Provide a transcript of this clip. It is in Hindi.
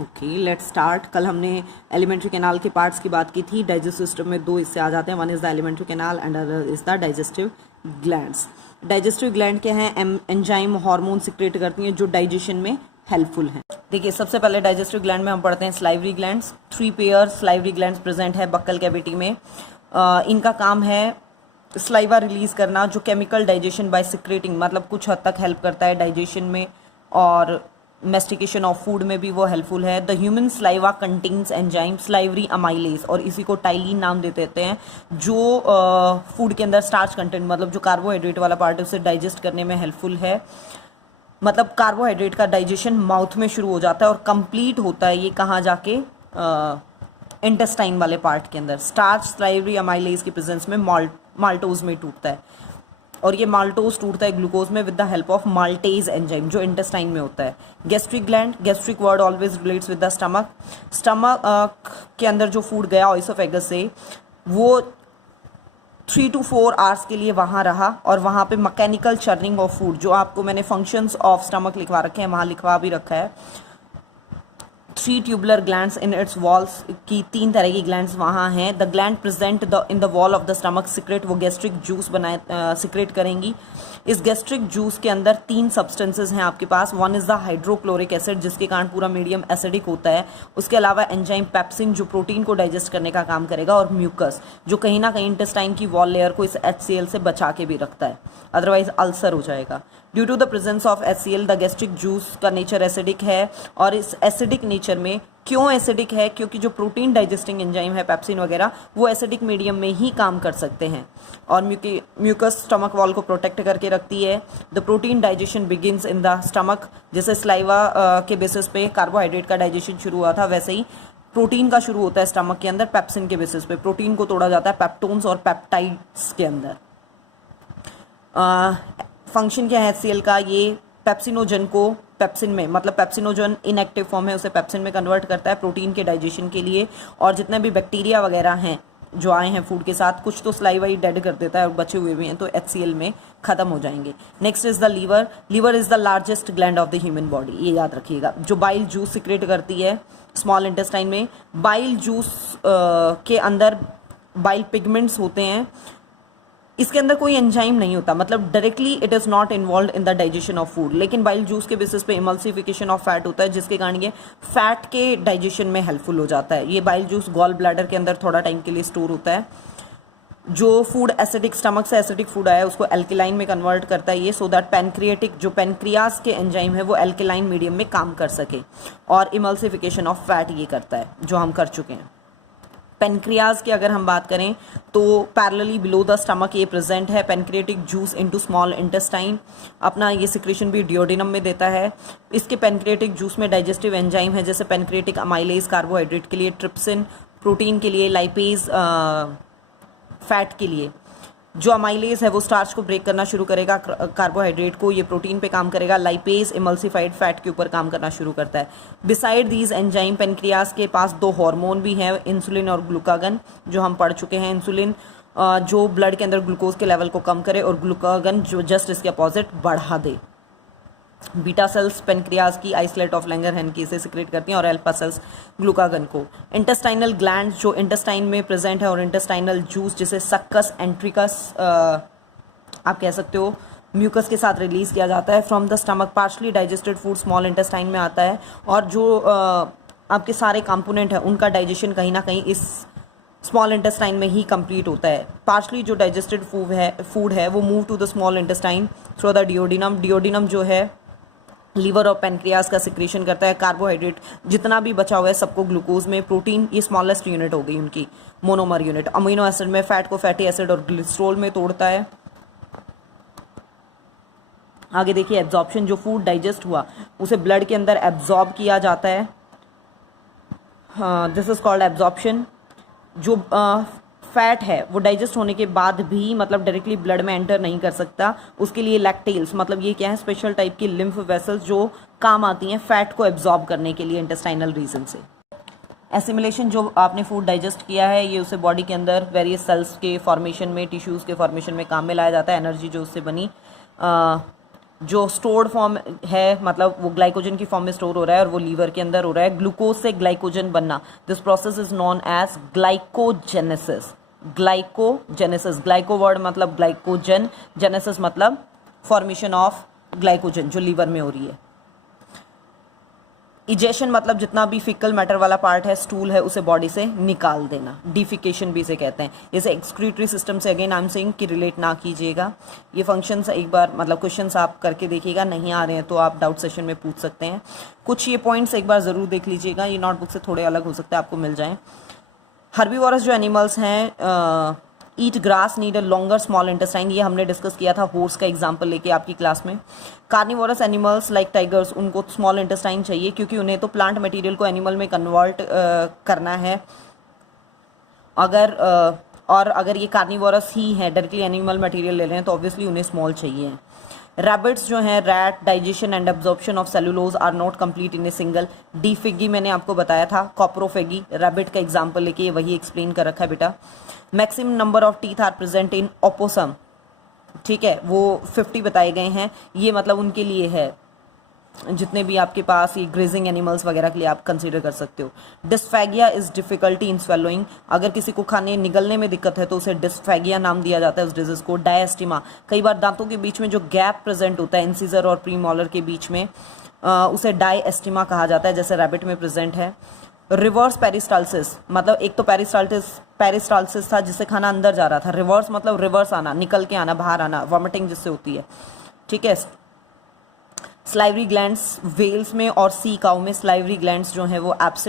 Okay, let's start. कल हमने एलिमेंट्री कैनाल के पार्ट्स की बात की थी। डाइजेस्टिव सिस्टम में दो हिस्से आ जाते हैं, one is the alimentary canal and other is the digestive glands. Digestive gland क्या है? एंजाइम हार्मोन सिक्रेट करती हैं जो डाइजेशन में हेल्पफुल हैं। देखिए, सबसे पहले डाइजेस्टिव ग्लैंड में हम पढ़ते हैं salivary glands. 3 pair salivary glands present है बक्कल कैविटी में। इनका काम है स्लाइवा रिलीज करना, जो केमिकल डाइजेशन बाय सिक्रेटिंग, मतलब कुछ हद तक हेल्प करता है डाइजेशन में और मेस्टिकेशन ऑफ फूड में भी वो हेल्पफुल है। The human saliva contains enzyme salivary amylase, और इसी को टाइलिन नाम दे देते हैं, जो फूड के अंदर स्टार्च कंटेंट, मतलब जो कार्बोहाइड्रेट वाला पार्ट है, उसे डाइजेस्ट करने में हेल्पफुल है। मतलब कार्बोहाइड्रेट का डाइजेशन माउथ में शुरू हो जाता है और कंप्लीट होता है ये कहाँ जाके? इंटेस्टाइन वाले पार्ट के अंदर। स्टार्च स्लाइवरी अमाइलेज की प्रेजेंस में माल्टोज में टूटता है, और ये माल्टोज टूटता है ग्लूकोज में with the help of maltase enzyme, जो इंटेस्टाइन में होता है। Gastric gland, gastric word always relates with the stomach. Stomach के अंदर जो फूड गया ऑइसोफेगस से, वो 3 to 4 आवर्स के लिए वहाँ रहा, और वहाँ पे मैकेनिकल चर्निंग ऑफ फूड, जो आपको मैंने फंक्शंस ऑफ स्टमक लिखवा रखे हैं, वहाँ लिखवा भी रखा है। 3 tubular glands in its walls की 3 तरह की ग्लैंड्स वहाँ हैं। The gland present in the wall of the stomach secrete, वो गैस्ट्रिक जूस बनाए सिक्रेट करेंगी। इस गैस्ट्रिक जूस के अंदर 3 सब्सटेंसेज हैं आपके पास। One is the hydrochloric acid, जिसके कारण पूरा मीडियम एसिडिक होता है। उसके अलावा एंजाइम पेप्सिन, जो प्रोटीन को डाइजेस्ट करने का काम करेगा, और म्यूकस, जो कहीं ना कहीं इंटेस्टाइन की वॉल लेयर को इस HCl से बचा के भी रखता है, अदरवाइज अल्सर हो जाएगा। Due to the presence of HCl, the gastric juice का नेचर एसिडिक है, और इस एसिडिक नेचर में क्यों एसिडिक है? क्योंकि जो प्रोटीन डाइजेस्टिंग एंजाइम है, पेप्सिन वगैरह, वो एसिडिक मीडियम में ही काम कर सकते हैं, और म्यूकस स्टमक वॉल को प्रोटेक्ट करके रखती है। The protein digestion begins in the stomach, जैसे स्लाइवा के बेसिस पे कार्बोहाइड्रेट का डाइजेशन शुरू हुआ था, वैसे ही प्रोटीन का शुरू होता है स्टमक के अंदर पेप्सिन के बेसिस पे। प्रोटीन को तोड़ा जाता है पेप्टोन्स और पेप्टाइड्स के अंदर। फंक्शन क्या है HCl का? ये पेप्सिनोजन को पेप्सिन में, मतलब पेप्सिनोजन इनएक्टिव फॉर्म है, उसे पेप्सिन में कन्वर्ट करता है प्रोटीन के डाइजेशन के लिए। और जितने भी बैक्टीरिया वगैरह हैं जो आए हैं फूड के साथ, कुछ तो स्लाइवा ही डेड कर देता है और बचे हुए भी हैं तो HCl में खत्म हो जाएंगे। Next is the liver. Liver is the largest gland of the human body, ये याद रखिएगा, जो बाइल जूस सिक्रेट करती है स्मॉल इंटेस्टाइन में। बाइल जूस के अंदर बाइल पिगमेंट्स होते हैं। इसके अंदर कोई एंजाइम नहीं होता, मतलब directly it is not involve in the digestion of food, लेकिन बाइल जूस के बेसिस पे इमल्सिफिकेशन ऑफ फैट होता है, जिसके कारण ये फैट के डाइजेशन में हेल्पफुल हो जाता है। ये बाइल जूस गॉल ब्लैडर के अंदर थोड़ा टाइम के लिए स्टोर होता है। जो फूड एसिडिक, स्टमक से एसिडिक फूड आया है, उसको एल्केलाइन में कन्वर्ट करता है ये, सो दैट पैनक्रिएटिक, जो पैनक्रियाज के एंजाइम है, वो एल्केलाइन मीडियम में काम कर सके, और इमल्सिफिकेशन ऑफ फैट ये करता है, जो हम कर चुके हैं। पेनक्रियाज की अगर हम बात करें तो पैरेलली बिलो द स्टमक ये प्रेजेंट है। Pancreatic juice into small intestine, अपना ये सिक्रेशन भी डियोडिनम में देता है। इसके पेनक्रिएटिक जूस में डाइजेस्टिव एंजाइम है, जैसे पेनक्रिएटिक अमाइलेज कार्बोहाइड्रेट के लिए, ट्रिप्सिन प्रोटीन के लिए, लाइपेज फैट के लिए। जो अमाइलेज है वो स्टार्च को ब्रेक करना शुरू करेगा कार्बोहाइड्रेट को, ये प्रोटीन पे काम करेगा। लाइपेज इमल्सिफाइड फैट के ऊपर काम करना शुरू करता है। बिसाइड दीज एंजाइम, पेनक्रियाज के पास 2 हार्मोन भी हैं, इंसुलिन और ग्लूकागन, जो हम पढ़ चुके हैं। इंसुलिन जो ब्लड के अंदर ग्लूकोज के लेवल को कम करे, और ग्लूकागन जो जस्ट इसके अपोजिट बढ़ा दे। बीटा सेल्स पेनक्रियाज की आइसोलेट ऑफ लैंगरहैंस से सिक्रेट करती हैं, और अल्फा सेल्स ग्लूकागन को। इंटेस्टाइनल ग्लैंड जो इंटेस्टाइन में प्रेजेंट है, और इंटेस्टाइनल जूस जिसे सक्कस एंट्रिकस आप कह सकते हो, म्यूकस के साथ रिलीज किया जाता है from the stomach. Partially digested food small intestine में आता है, और जो आपके सारे कंपोनेंट है उनका डाइजेशन कहीं ना कहीं इस स्मॉल इंटेस्टाइन में ही कंप्लीट होता है। पार्शली जो डाइजेस्टेड फूड है वो move to the small intestine through the duodenum. Duodenum जो है लीवर और पेनक्रियाज का सिक्रेशन करता है। कार्बोहाइड्रेट जितना भी बचा हुआ है सबको ग्लूकोज में, प्रोटीन ये स्मॉलेस्ट यूनिट हो गई उनकी, मोनोमर यूनिट। अमीनो एसिड में, फैट को फैटी एसिड और ग्लिसरॉल में तोड़ता है। आगे देखिए एब्जॉर्प्शन, जो फूड डाइजेस्ट हुआ उसे ब्लड के अंदर एब्जॉर्ब किया जाता है, दिस इज कॉल्ड एब्जॉर्प्शन। जो फैट है वो डाइजेस्ट होने के बाद भी, मतलब डायरेक्टली ब्लड में एंटर नहीं कर सकता, उसके लिए लैक्टेल्स, मतलब ये क्या है, स्पेशल टाइप की लिम्फ वेसल्स जो काम आती हैं फैट को एब्जॉर्ब करने के लिए इंटेस्टाइनल रीजन से। एसिमिलेशन, जो आपने फूड डाइजेस्ट किया है ये उसे बॉडी के अंदर वेरियस सेल्स के फॉर्मेशन में, टिश्यूज़ के फॉर्मेशन में काम में लाया जाता है। एनर्जी जो उससे बनी जो स्टोर्ड फॉर्म है, मतलब वो ग्लाइकोजन की फॉर्म में स्टोर हो रहा है और वो लीवर के अंदर हो रहा है, ग्लूकोज से ग्लाइकोजन बनना, this process is known as glycogenesis. Glycogenesis, glyco word मतलब ग्लाइकोजन, जेनेसिस मतलब फॉर्मेशन ऑफ ग्लाइकोजन जो लीवर में हो रही है। इजेशन मतलब जितना भी फिकल मैटर वाला पार्ट है, स्टूल है, उसे बॉडी से निकाल देना, डिफिकेशन भी इसे कहते हैं। इसे एक्सक्रीटरी सिस्टम से अगेन आई एम सेइंग कि रिलेट ना कीजिएगा। ये फंक्शंस एक बार मतलब क्वेश्चंस आप करके देखिएगा, नहीं आ रहे हैं तो आप डाउट सेशन में पूछ सकते हैं। कुछ ये पॉइंट्स एक बार ज़रूर देख लीजिएगा, ये नोटबुक से थोड़े अलग हो सकते हैं, आपको मिल जाएँ। हर्बीवोरस जो एनिमल्स हैं eat grass, need a longer small intestine, ये हमने डिस्कस किया था हॉर्स का एग्जांपल लेके आपकी क्लास में। कार्निवोरस एनिमल्स लाइक टाइगर्स, उनको स्मॉल इंटेस्टाइन चाहिए क्योंकि उन्हें तो प्लांट मटेरियल को एनिमल में कन्वर्ट करना है। अगर ये कार्निवोरस ही है, डायरेक्टली एनिमल मटेरियल ले रहे हैं, तो ऑब्वियसली उन्हें स्मॉल चाहिए। रैबिट्स जो हैं, rat digestion and absorption of cellulose are not complete in a single. डीफिगी मैंने आपको बताया था, कॉप्रोफेगी रैबिट का एग्जांपल लेके वही एक्सप्लेन कर रखा है बेटा। Maximum number of teeth are present in opossum, ठीक है, वो 50 बताए गए हैं, ये मतलब उनके लिए है, जितने भी आपके पास ये ग्रेजिंग एनिमल्स वगैरह के लिए आप कंसीडर कर सकते हो। Dysphagia is difficulty in swallowing, अगर किसी को खाने निगलने में दिक्कत है तो उसे डिस्फेगिया नाम दिया जाता है उस डिजीज को। डायस्टिमा, कई बार दांतों के बीच में जो गैप प्रेजेंट होता है इंसिजर और प्रीमोलर के बीच में, उसे डायस्टिमा कहा जाता है, जैसे रैबिट में प्रेजेंट है। रिवर्स पेरिस्टाल्सिस, मतलब एक तो पेरिस्टाल्सिस था जिससे खाना अंदर जा रहा था, रिवर्स मतलब रिवर्स आना, निकल के आना, बाहर आना, वॉमिटिंग जिससे होती है, ठीक है। स्लाइवरी ग्लैंड्स, वेल्स में और सी काउ में स्लाइवरी ग्लैंड्स जो है वो एब्सेंट